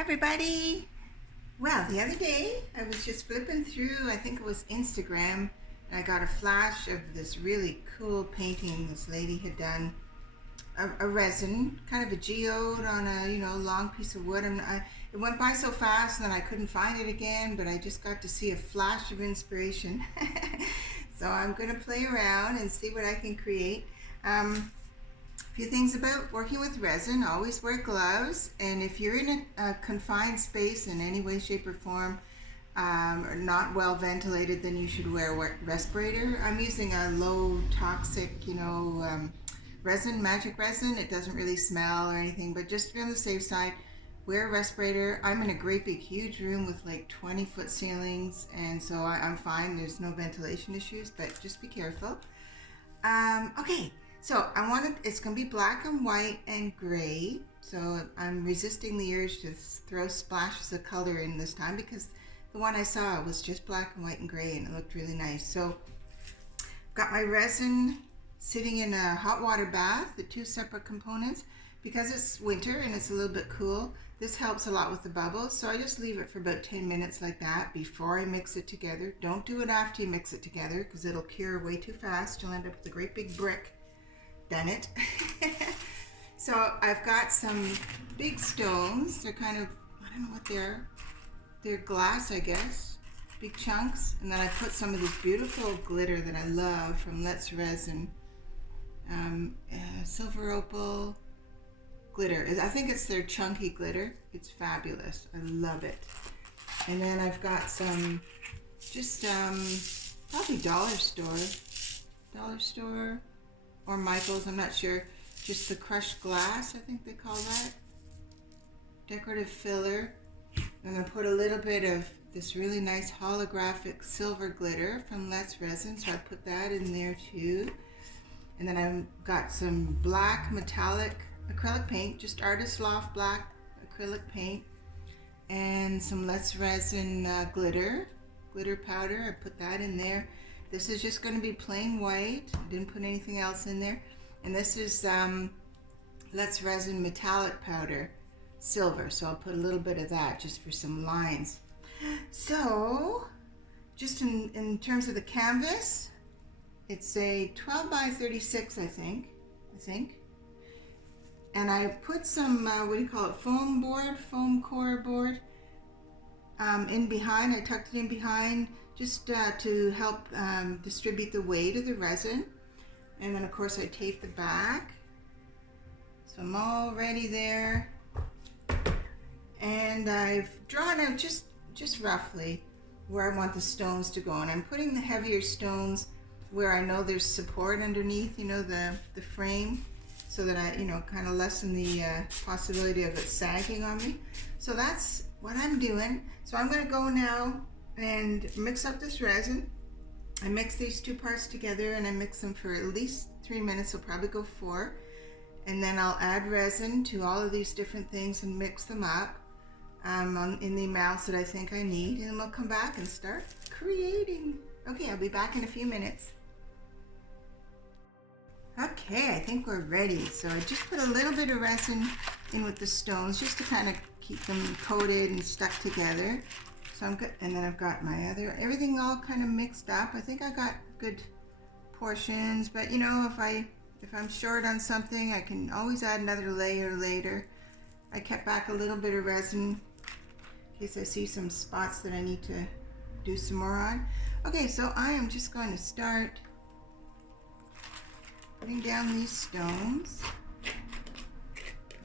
everybody. Well, the other day I was just flipping through, I think it was Instagram, and I got a flash of this really cool painting this lady had done. A resin, kind of a geode on a long piece of wood. It went by so fast and then I couldn't find it again, but I just got to see a flash of inspiration. So I'm going to play around and see what I can create. A few things about working with resin: always wear gloves, and if you're in a confined space in any way, shape, or form, or not well ventilated, then you should wear a respirator. I'm using a low toxic, resin, Magic Resin. It doesn't really smell or anything, but just to be on the safe side, wear a respirator. I'm in a great big huge room with like 20-foot ceilings, and so I'm fine. There's no ventilation issues, but just be careful. Okay, so it's gonna be black and white and gray. So I'm resisting the urge to throw splashes of color in this time, because the one I saw was just black and white and gray and it looked really nice. So I've got my resin sitting in a hot water bath, the two separate components. Because it's winter and it's a little bit cool, this helps a lot with the bubbles. So I just leave it for about 10 minutes like that before I mix it together. Don't do it after you mix it together, because it'll cure way too fast. You'll end up with a great big brick. Done it. So I've got some big stones. They're kind of, I don't know what they're glass, I guess. Big chunks. And then I put some of this beautiful glitter that I love from Let's Resin. Silver opal glitter. I think it's their chunky glitter. It's fabulous. I love it. And then I've got some just probably dollar store or Michael's, I'm not sure. Just the crushed glass, I think they call that. Decorative filler. I'm going to put a little bit of this really nice holographic silver glitter from Let's Resin, so I put that in there too. And then I've got some black metallic acrylic paint, just Artist Loft black acrylic paint, and some Let's Resin glitter powder. I put that in there. This is just going to be plain white. I didn't put anything else in there. And this is Let's Resin metallic powder, silver. So I'll put a little bit of that just for some lines. So just in terms of the canvas, it's a 12 by 36, I think. And I put some, foam core board in behind. I tucked it in behind just to help distribute the weight of the resin. And then of course I tape the back. So I'm all ready there. And I've drawn out just roughly where I want the stones to go. And I'm putting the heavier stones where I know there's support underneath, the frame, so that I, kind of lessen the possibility of it sagging on me. So that's what I'm doing. So I'm going to go now and mix up this resin. I mix these two parts together and I mix them for at least 3 minutes. I'll probably go 4. And then I'll add resin to all of these different things and mix them up in the amounts that I think I need. And then we'll come back and start creating. Okay, I'll be back in a few minutes. Okay, I think we're ready. So I just put a little bit of resin in with the stones just to kind of keep them coated and stuck together. So I'm good. And then I've got everything all kind of mixed up. I think I got good portions, but if I'm short on something, I can always add another layer later. I kept back a little bit of resin in case I see some spots that I need to do some more on. Okay, so I am just going to start putting down these stones.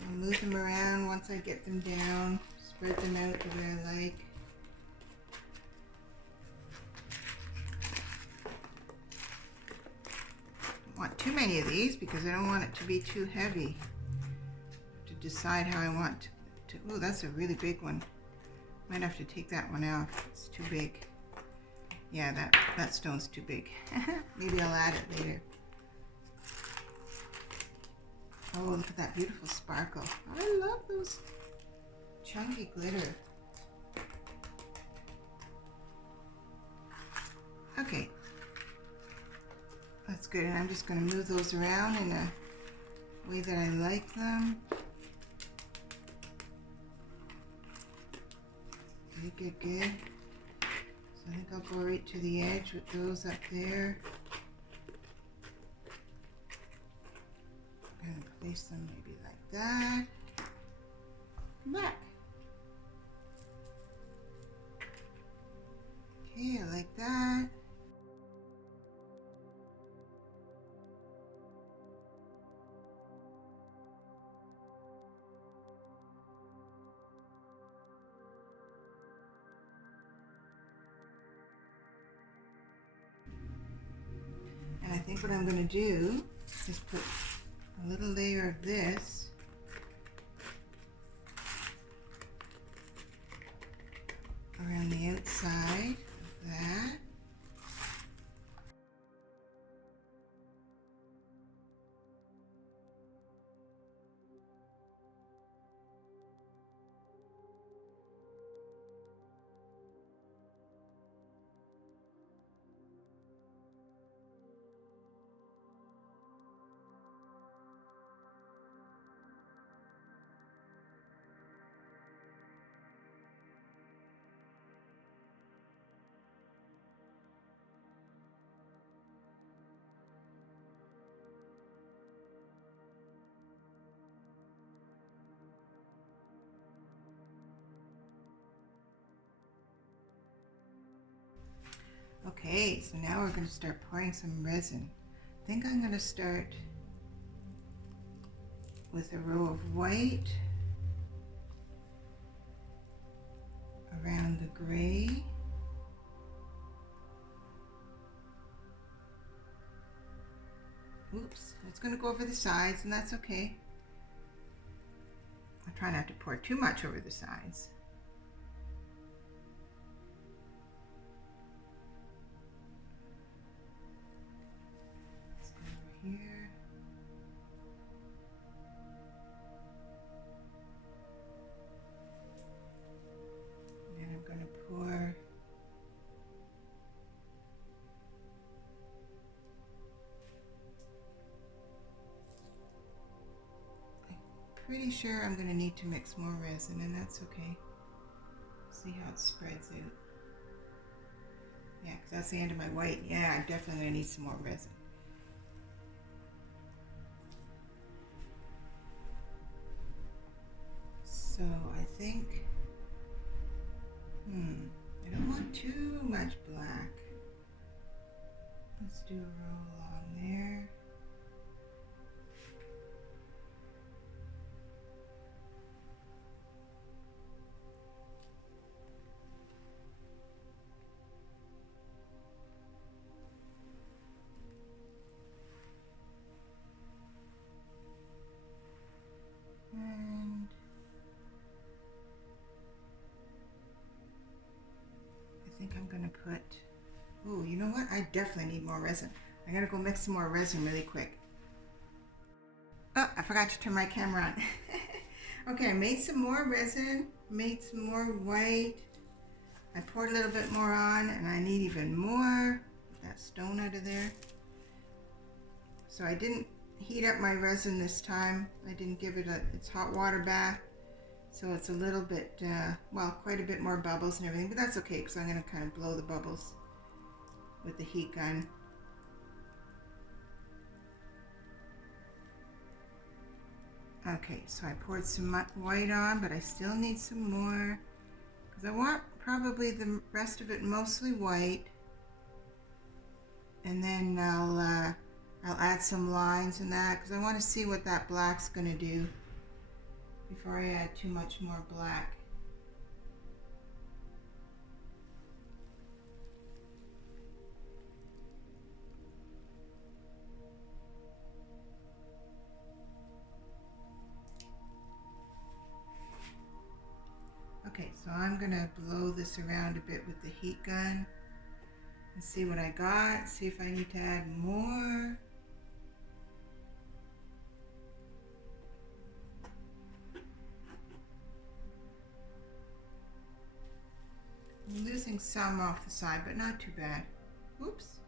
I'll move them around once I get them down, spread them out the way I like. Don't want too many of these because I don't want it to be too heavy. To decide how I want to. Oh, that's a really big one. Might have to take that one out. It's too big. Yeah, that stone's too big. Maybe I'll add it later. Oh, look at that beautiful sparkle. I love those chunky glitter. Okay. That's good. And I'm just going to move those around in a way that I like them. good, good. So I think I'll go right to the edge with those up there. I'm gonna place them maybe like that. Come back. Okay, I like that. And I think what I'm going to do is put a little layer of this around the outside of that. Okay, so now we're going to start pouring some resin. I think I'm going to start with a row of white around the gray. Oops, it's going to go over the sides, and that's okay. I try not to pour too much over the sides. Here. And I'm going to pour pretty sure I'm going to need to mix more resin, and that's okay. See how it spreads out. Yeah, because that's the end of my white. Yeah, I'm definitely going to need some more resin. So I think, I don't want too much black. Let's do a row along there. And I think I'm gonna put, oh, you know what? I definitely need more resin. I gotta go mix some more resin really quick. Oh, I forgot to turn my camera on. Okay, I made some more resin, made some more white. I poured a little bit more on, and I need even more. Get that stone out of there. So I didn't heat up my resin this time. I didn't give it its hot water bath. So it's a little bit, well, quite a bit more bubbles and everything, but that's okay because I'm going to kind of blow the bubbles with the heat gun. Okay, so I poured some white on, but I still need some more because I want probably the rest of it mostly white. And then I'll add some lines in that because I want to see what that black's going to do before I add too much more black. Okay, so I'm going to blow this around a bit with the heat gun and see what I got, see if I need to add more. I'm losing some off the side, but not too bad. Oops.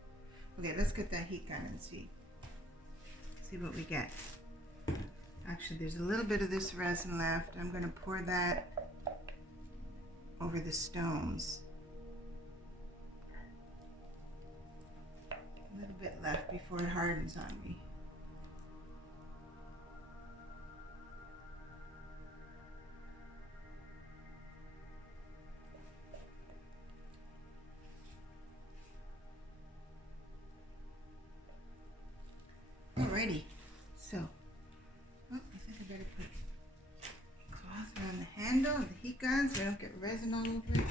Okay, let's get that heat gun and see what we get. Actually, there's a little bit of this resin left. I'm going to pour that over the stones. A little bit left before it hardens on me. Alrighty, so, I think I better put cloth around the handle of the heat gun so I don't get resin all over it.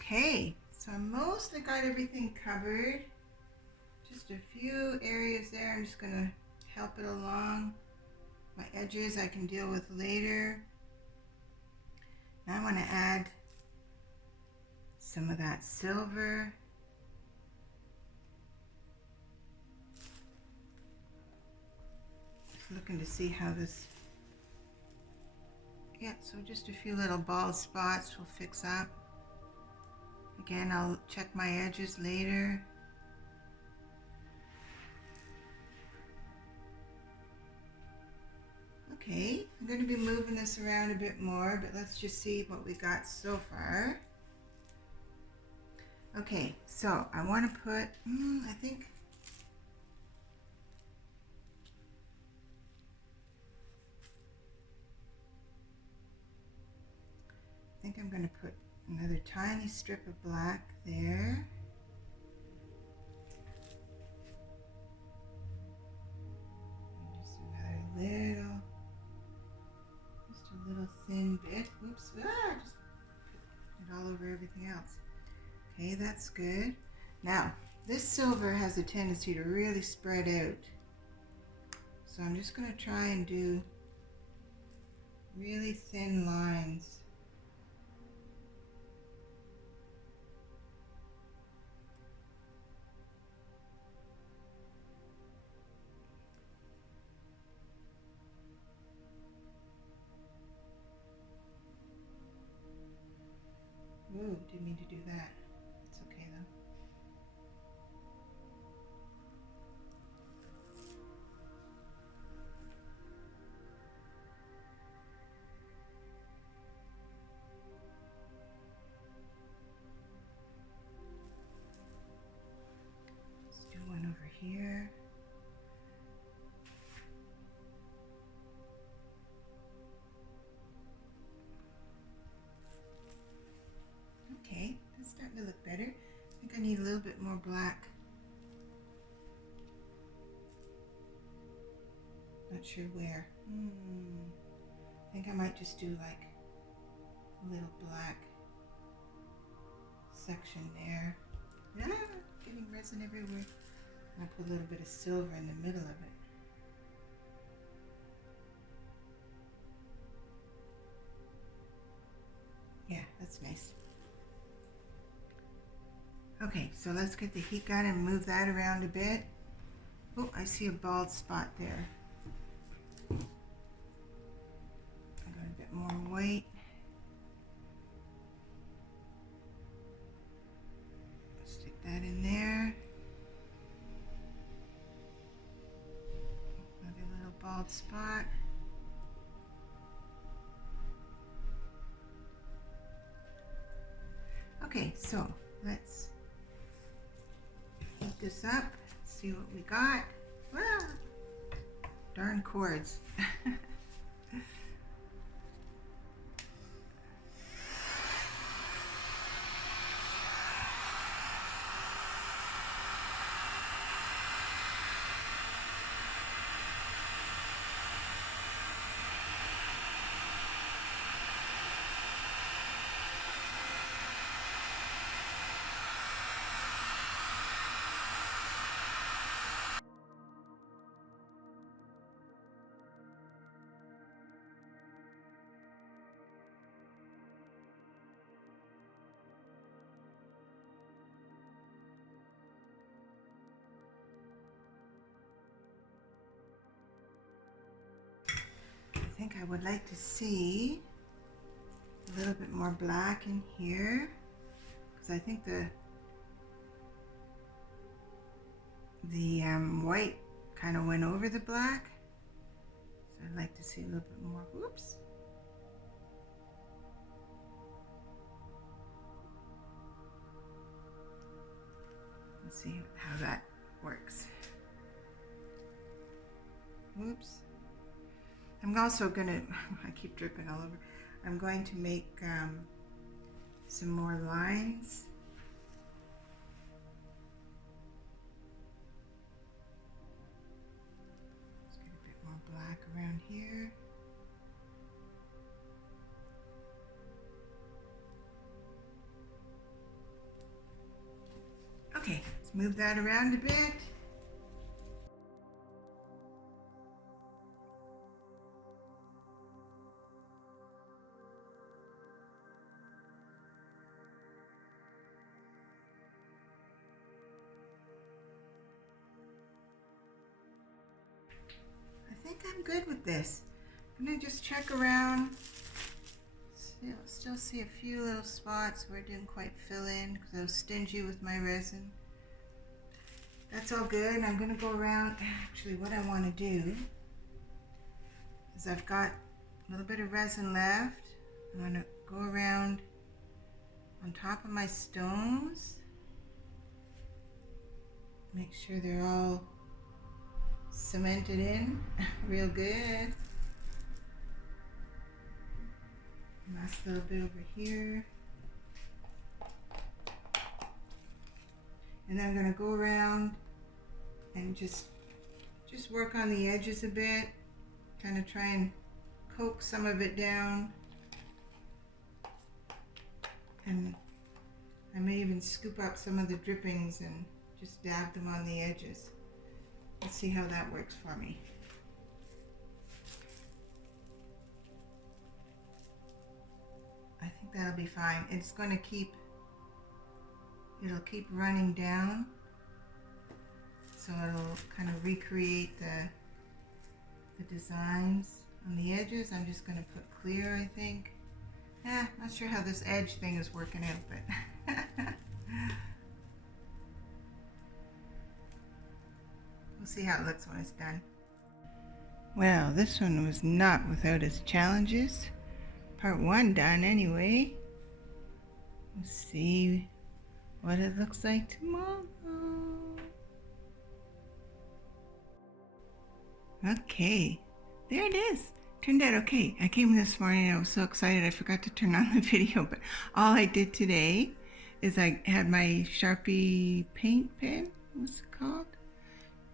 Okay, so I mostly got everything covered. Just a few areas there. I'm just going to help it along. My edges I can deal with later. Now I want to add some of that silver. Just looking to see how this... Yeah, so just a few little bald spots will fix up. Again, I'll check my edges later. Okay, I'm going to be moving this around a bit more, but let's just see what we got so far. Okay, so I want to put, I think I'm going to put another tiny strip of black there. Just a little thin bit. Oops, just put it all over everything else. Okay, that's good. Now, this silver has a tendency to really spread out. So I'm just going to try and do really thin lines. Ooh, didn't mean to do that. It's okay though. Let's do one over here. Okay, that's starting to look better. I think I need a little bit more black. Not sure where. I think I might just do like a little black section there. Ah, getting resin everywhere. I put a little bit of silver in the middle of it. Yeah, that's nice. Okay, so let's get the heat gun and move that around a bit. Oh, I see a bald spot there. I got a bit more white. Stick that in there. Another little bald spot. Okay, so let's heat this up, see what we got. Ah, darn cords. I would like to see a little bit more black in here, because I think the white kind of went over the black. So I'd like to see a little bit more. Whoops. Let's see how that works. Oops. I'm also gonna, I keep dripping all over. I'm going to make some more lines. Let's get a bit more black around here. Okay, let's move that around a bit. I think I'm good with this. I'm gonna just check around. Still see a few little spots where it didn't quite fill in because I was stingy with my resin. That's all good. I'm gonna go around. Actually, what I want to do is I've got a little bit of resin left. I'm gonna go around on top of my stones. Make sure they're all cemented in real good. Last little bit over here. And then I'm going to go around and just work on the edges a bit. Kind of try and coax some of it down. And I may even scoop up some of the drippings and just dab them on the edges. Let's see how that works for me. I think that'll be fine. It's going to keep, it'll keep running down. So it'll kind of recreate the designs on the edges. I'm just going to put clear, I think. Not sure how this edge thing is working out, but we'll see how it looks when it's done. Well, this one was not without its challenges. Part 1 done anyway. We'll see what it looks like tomorrow. Okay, there it is. Turned out okay. I came this morning, I was so excited I forgot to turn on the video, but all I did today is I had my Sharpie paint pen. What's it called?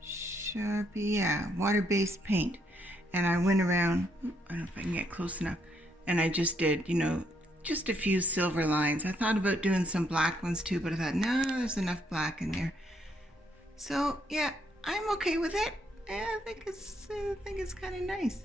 Sharpie, yeah, water-based paint. And I went around, I don't know if I can get close enough, and I just did, you know, just a few silver lines. I thought about doing some black ones too, but I thought, no, there's enough black in there. So yeah, I'm okay with it. I think it's kind of nice.